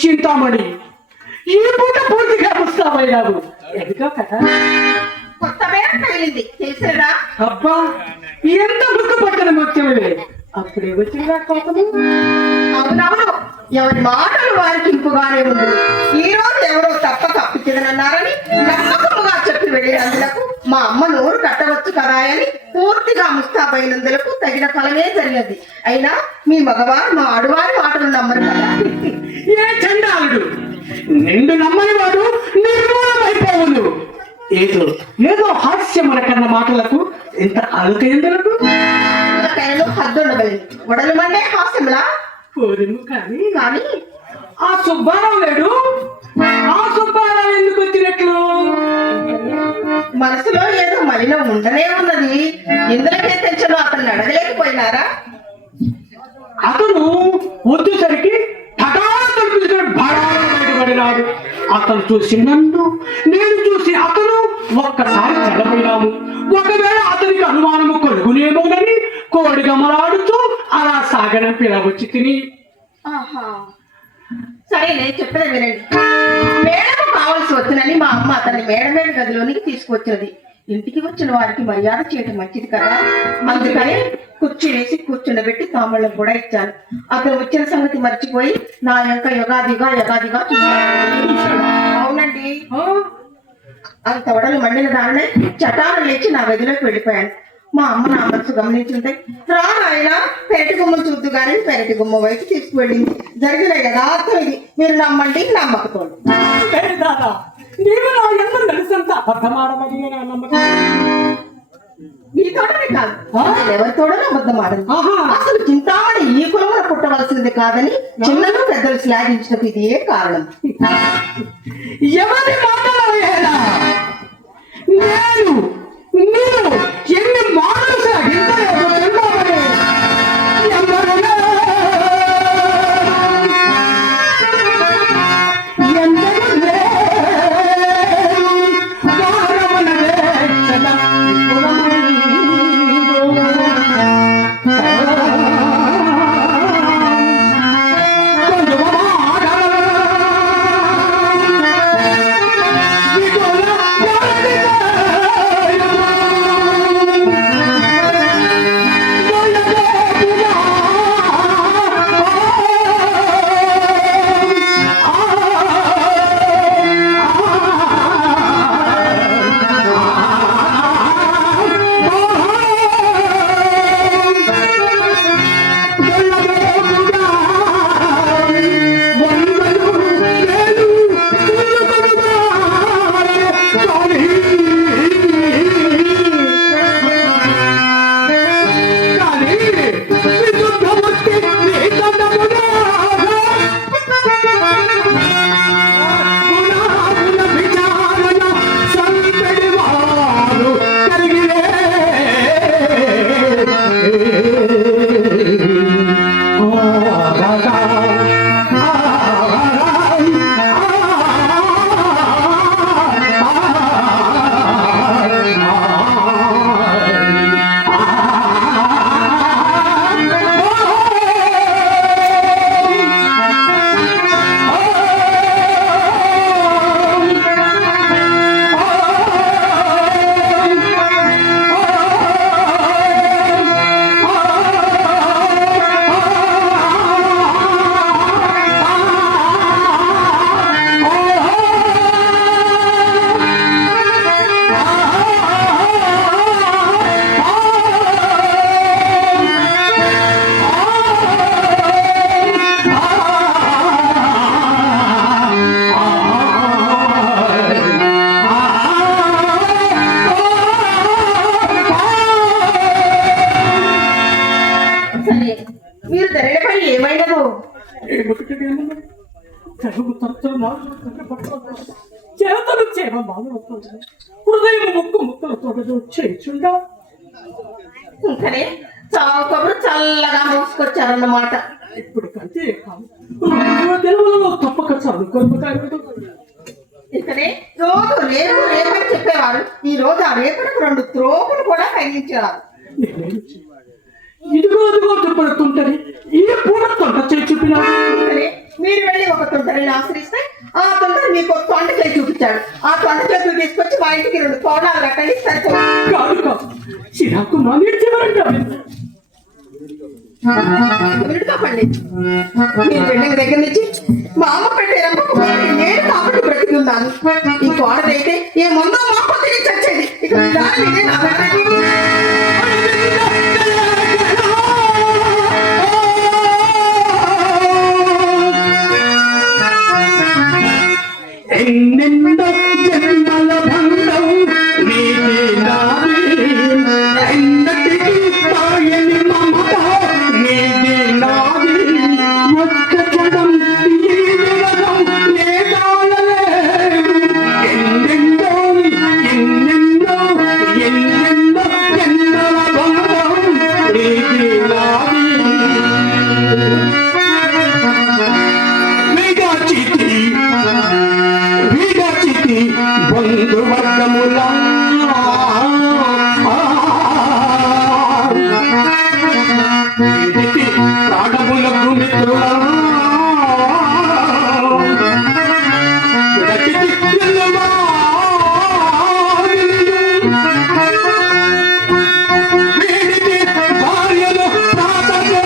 చింతామణి, ఈ పూట పూర్తిగా ముస్తాబయ్యావు. ఎదుగా కదా కొత్త పేరు తగిలింది తెలిసారా? అబ్బా, ఎంత గుర్తుపట్టడం వచ్చేవే. అప్పుడే వచ్చిందా కోపము? అవునవును, ఎవరి మాటలు వారికి ఇంపుగానే ఉంది. ఈ రోజు ఎవరో తప్ప తప్పించదనన్నారని నమ్మకముగా చెప్పి వెళ్ళినందులకు మా అమ్మ నోరు కట్టవచ్చు కదా అని పూర్తిగా ముస్తాబైనందులకు తగిన ఫలమే జరిగింది. అయినా మీ మగవారు మా ఆడువారి మాటలు నమ్మరు కదా. ఏ చండాలుడు, నిండు నమ్మని వాడు నిర్మూలమైపోవును. ఏదో ఏదో హాస్యముల కన్న మాటలకు ఇంత అలుక ఎందులకు? హద్దుండగలిగింది వడలు మండే హాస్యంలా కోరిము కానీ కానీ ఆ సుబ్బారావు లేడు. ఆ సుబ్బారావు ఎందుకు వచ్చినట్లు? మనసులో ఏదో మలినం ఉండనే ఉన్నది. ఇందులోకే తెచ్చలో అతన్ని అడగలేకపోయినారా? అతను వచ్చేసరికి బయటపడినాడు. అతను చూసి నన్ను, నేను చూసి అతను ఒక్కసారి చల్లపోయినాము. ఒకవేళ అతనికి అనుమానము కలుగునేమోనని కోడి గమలాడుతూ అలా సాగనంపి ఇలా వచ్చి తిని. సరేలే, చెప్పేది వినండి. మేడకు కావాల్సి వచ్చినని మా అమ్మ అతన్ని మేడ గదిలోనికి తీసుకొచ్చినది. ఇంటికి వచ్చిన వారికి మర్యాద చేయడం మంచిది కదా. అందుకని కుర్చీ వేసి కూర్చుండబెట్టి తాంబూలం కూడా ఇచ్చాను. అతను వచ్చిన సంగతి మర్చిపోయి నా యొక్క యుగాదిగా చూశాను. అవునండి, అంత వడలు మండిన దాన్నే చటాలు లేచి నా గదిలోకి వెళ్ళిపోయాను. మా అమ్మ నా మనసు గమనించుంటే రా నాయన పెరటి గుమ్మను చూద్దు కానీ పెరటి గుమ్మ వైపు తీసుకువెళ్ళింది. జరిగిన యథార్థం ఇది. మీరు నమ్మండి, నమ్మకపోండి. మీతోటనే కాదు, ఎవరితోడో అబద్ధం ఆడదు. అసలు చింతామణి ఈ కులమున పుట్టవలసింది కాదని చిన్నలు పెద్దలు శ్లాఘించడానికి ఇదే కారణం. ఎవరి మాటలు నేను మీరు ఎన్ని మాటలు చేతలు చేమ బాధపడుతుంది, హృదయం ముక్కు ముక్కలతో చేయించుండా. ఇంకనే చావు కబురు చల్లగా మోసుకొచ్చారన్నమాట. ఇప్పుడు కంటే తెలుగులలో తప్పక చదువుకోరు. ఇక్కడే రోజు రేపు రేపని చెప్పేవారు, ఈ రోజు ఆ రేపటికి 2 త్రోపులు కూడా తగ్గించేవారు. ఇదిగో అదిగో చెప్పడుతుంటది ఈ పూల తొంట చేసి చూపినాడు. ఇక్కడే మీరు వెళ్ళి ఒక తొంటరిని ఆశ్రయిస్తే ఆ తొంటరి మీకు ఒక తొంట చేసి చూపించాడు. ఆ తొంట చేతులు తీసుకొచ్చి మా ఇంటికి 2 తోడాలు కట్టండి సరిపోతుంది. కాదు కాదు సిరాకు మానేర్చేవారంటారు. విడుకోకండి. మీరు వెళ్ళిన దగ్గర నుంచి మా అమ్మ పెట్టే రంపకు నేను కాబట్టి బ్రతికి ఉన్నాను. ఈ కోడదైతే ఏ ముందో మాపో తిరిగి చచ్చేది. ఇక దాని ఇదే నా వేదన. ఎన్నెన్నో జన్మల బంధం నీది నాది, ఎన్నటికీ తాయని మమత నీది నాది. ఒక్క క్షణం ఈ విరహం నే తాళలేదు. ఎన్నెన్నో ఎన్నెన్నో ఎన్నెన్నో జన్మల బంధం నీది నాది. బంధువర్గములా ప్రాణములకు మిత్రులా భార్యలు ప్రాతగా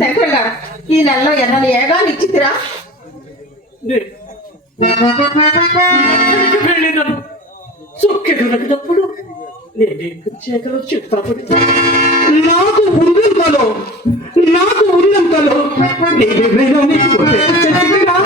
శంకర్ గారు ఈ నెలలో ఎన్నని ఏగాలు ఇచ్చిరా? వెళ్ళినను సొక్కెదప్పుడు నేనేం చేయగల చెప్తాను. నాకు ఉన్నంతలో నేనేమైనా నీకు చెప్పినా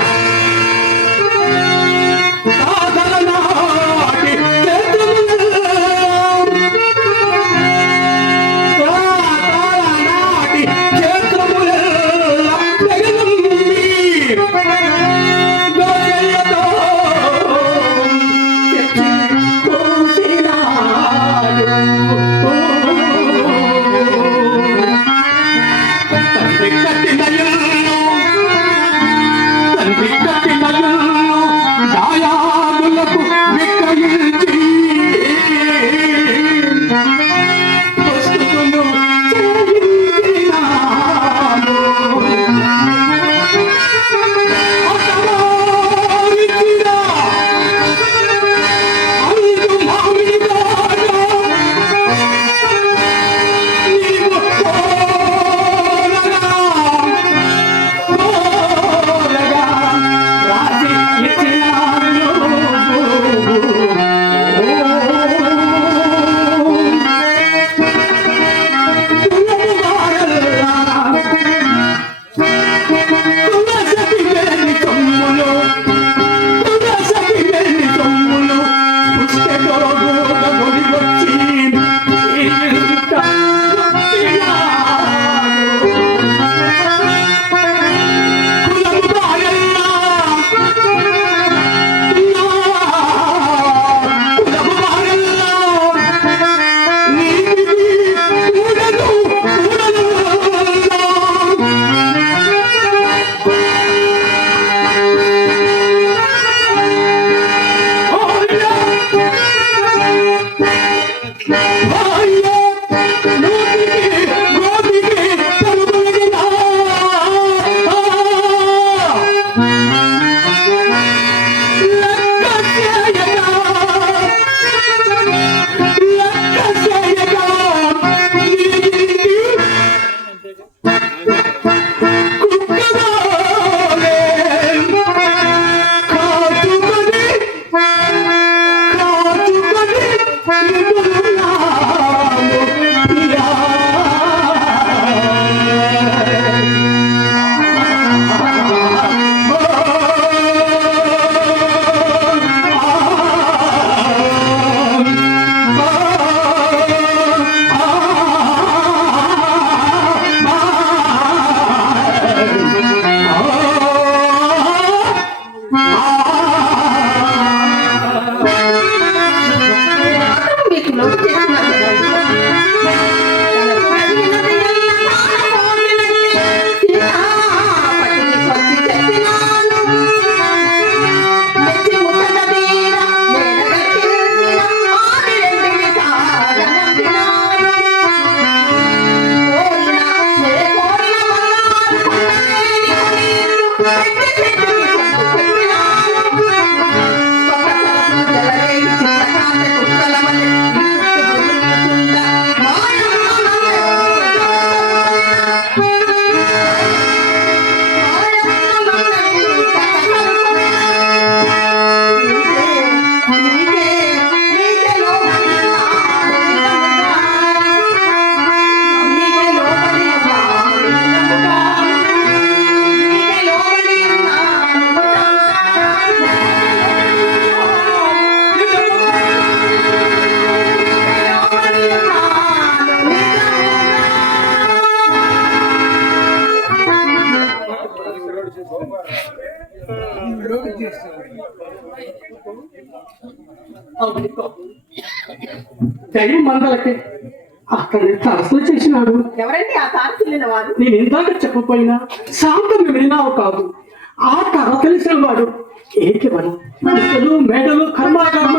దైవం మందలకి అతన్ని తరసలు చేసినాడు. ఎవరండి ఆ తారసిల్లిన వాడు? నేను ఇందాక చెప్పపోయినా శాంతం వినావు కాదు. ఆ కర్ర తెలిసిన వాడు ఏకేవలం మనుషులు మేడలు కర్మాగారం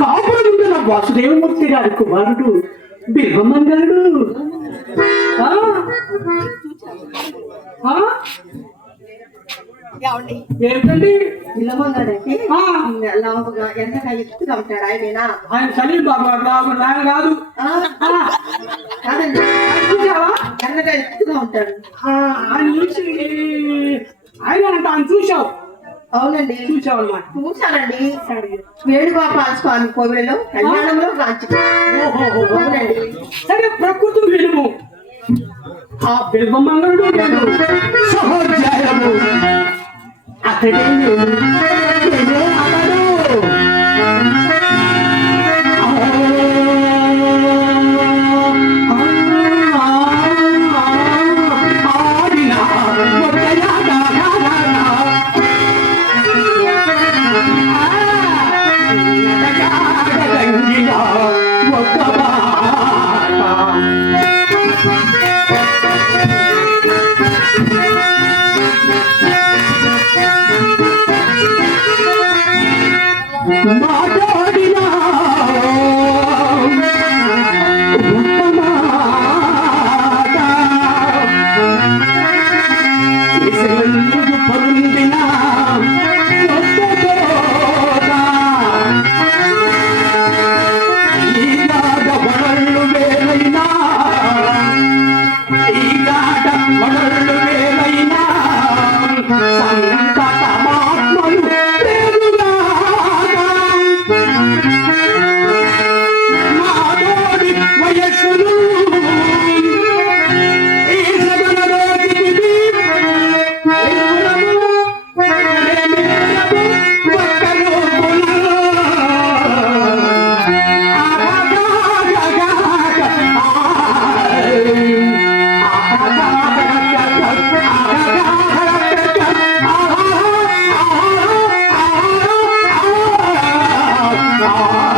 కాపురం ఉండిన వాసుదేవమూర్తి గారి కుమారుడు బిల్వమంగళుడు. ఏంటండి బిల్వమంగళుడంటే లావుగా ఎంతగా ఎత్తుగా ఉంటాడు ఆయనేనా? ఆయన సలీం బాబు ఆయన కాదు. కాదండి, ఎంతగా ఎత్తుగా ఉంటాడు ఆయన చూసి ఆయన అంటే ఆయన చూసావు. అవునండి, చూసావు అన్నమాట. చూశానండి. వేణుగోపాల స్వామి కోవిలలో కళ్యాణంలో రాజు. అవునండి. సరే, ప్రకృతి విలుము ఆ బిల్వమంగళుడు నేను సహోదయము అతడే నేనే అతడు. Ah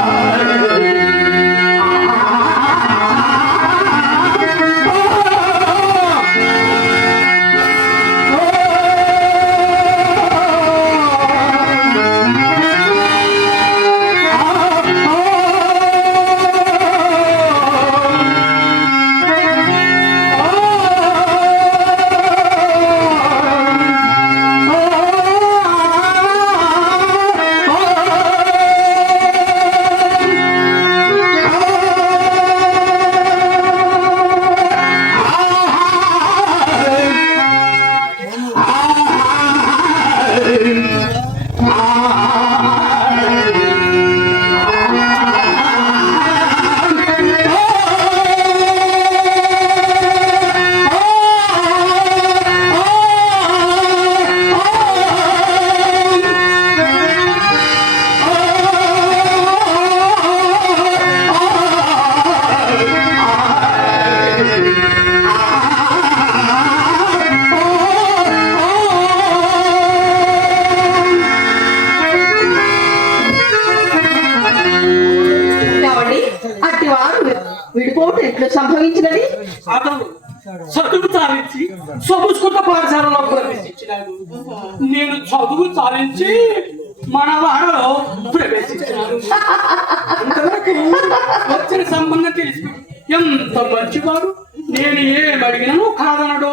అట్టి వారు విడిపోవటం ఎట్లు సంభవించినది? అతను చదువు చాలించి సంస్కృత పాఠశాలలో ప్రవేశించినాడు. నేను చదువు చాలించి మన వాడలో ప్రవేశించినాడు. అంతవరకు వచ్చిన సంబంధం తెలిసి ఎంత మంచివాడు. నేను ఏమడిగినను కాదనడు.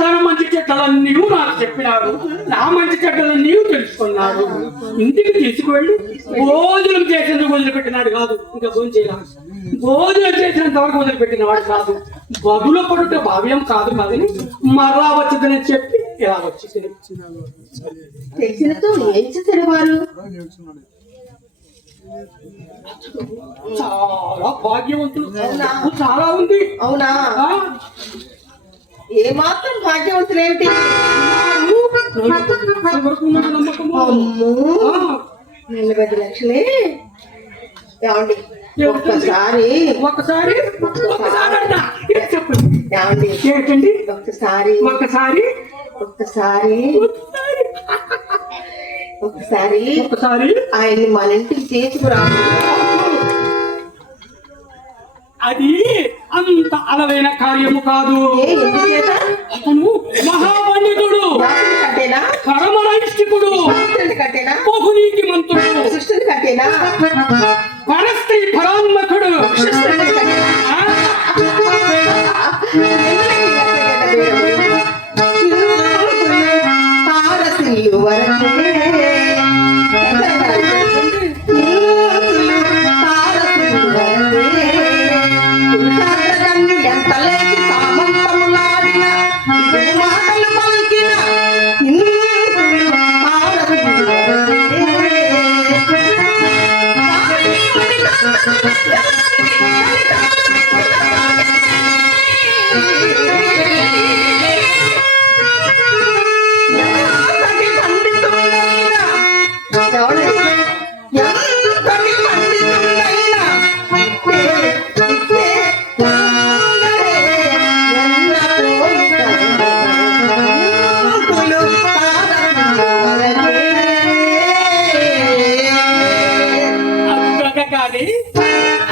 తన మంచి చెడ్డలన్నీ నాకు చెప్పినాడు. నా మంచి చెడ్డలన్నీ తెలుసుకున్నాడు. ఇంటికి తీసుకువెళ్ళి భోజనం చేసేందుకు వదిలిపెట్టినాడు కాదు. ఇంకా భోజనం చేయాలి. భోజనం చేసినంత వరకు వదిలిపెట్టిన వాడు కాదు. బదులు పడుట భావ్యం కాదు కదని మరలా వచ్చిందని చెప్పి ఇలా వచ్చి తెలిసినతో ఏం చేశారు వారు? చాలా భాగ్యవంతులు. చాలా ఉంది. అవునా? ఏ మాత్రం భాగ్యవంతులేమిటి? అమ్మో, 40 లక్షలే. ఏమండి ఒక్కసారి ఒక్కసారి ఏమండి ఏంటండి ఒక్కసారి ఒక్కసారి ఒక్కసారి ఒక్కసారి ఒక్కసారి ఆయన్ని మన ఇంటికి తీసుకురా. అది అంత అలవైన కార్యము కాదు. ఎందుచేత? అతను మహాపండితుడు, కట్టేనా? కర్మనైష్ఠికుడు, కట్టేనా? బహునీతి మంత్రుడు, సృష్టిని కట్టేనా? పరస్త్రీ పరాన్మకుడు. తారసిల్లు వరకు ఎంత లేచి సామంతములాడిన మాటలు పలికిన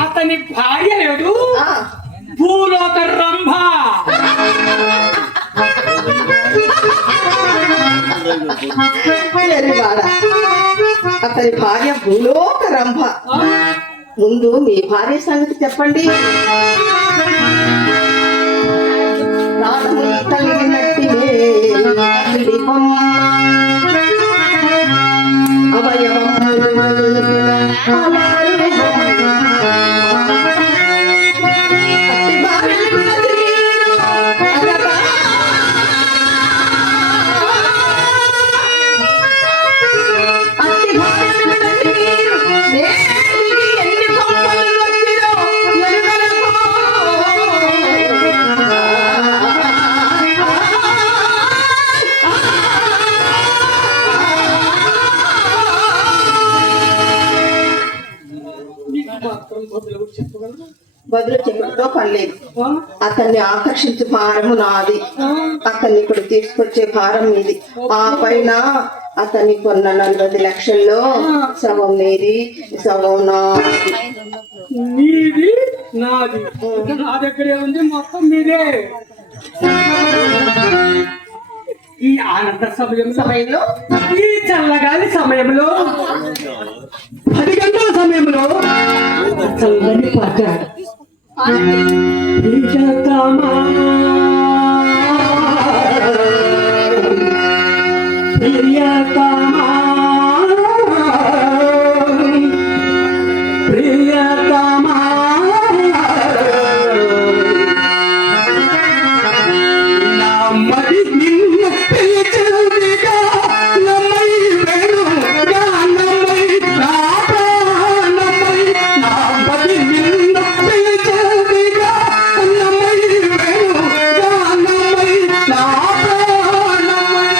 అతని భార్య లేడు, భూలోక రంభ. అతని భార్య భూలోక రంభ. ముందు మీ భార్య సంగతి చెప్పండి. కలిగినట్టి బదులు చెప్పడంతో పనిలేదు. అతన్ని ఆకర్షించే భారము నాది, అతన్ని ఇక్కడ తీసుకొచ్చే భారం మీది. ఆ పైన అతన్ని కొన్న 40 లక్షల్లో సగం మీది, సగం నాది. నీది నాది, నా దగ్గరే ఉంది, మొత్తం మీదే. ఈ ఆనంద సమయంలో ఈ చల్లగాలి సమయంలో 10 గంటల సమయంలో చల్లని పాట ప్రియతమా ప్రియతమా ప్రియతమా నమ్మది నిన్ను పిలిచిందిగా, నమ్మై వెనుగా, నమ్మై నా ప్రాణమై, నమ్మది నిన్ను పిలిచిందిగా, నమ్మై వెనుగా, నమ్మై నా ప్రాణమై.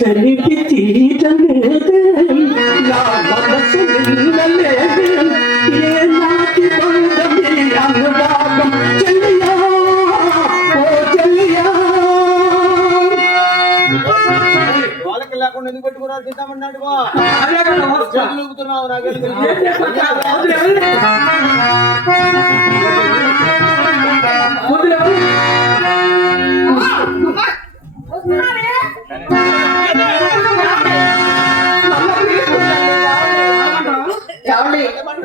తెలివి తీరలేదే నా మనసు నిన్నలేదే ఏ నాటి బంధమే అనురాగం చెల్లియా ఓ చెల్లియా వాళ్ళకి లేకుండా ఎందుకు పెట్టుకున్నారు తింటామన్నాడు అదే కదా వస్తా. ఊగుతున్నావు నాకేం తెలుసు? వదిలే, వదిలే. వదిలే, వదిలే. వస్తున్నారే? ఏమండి?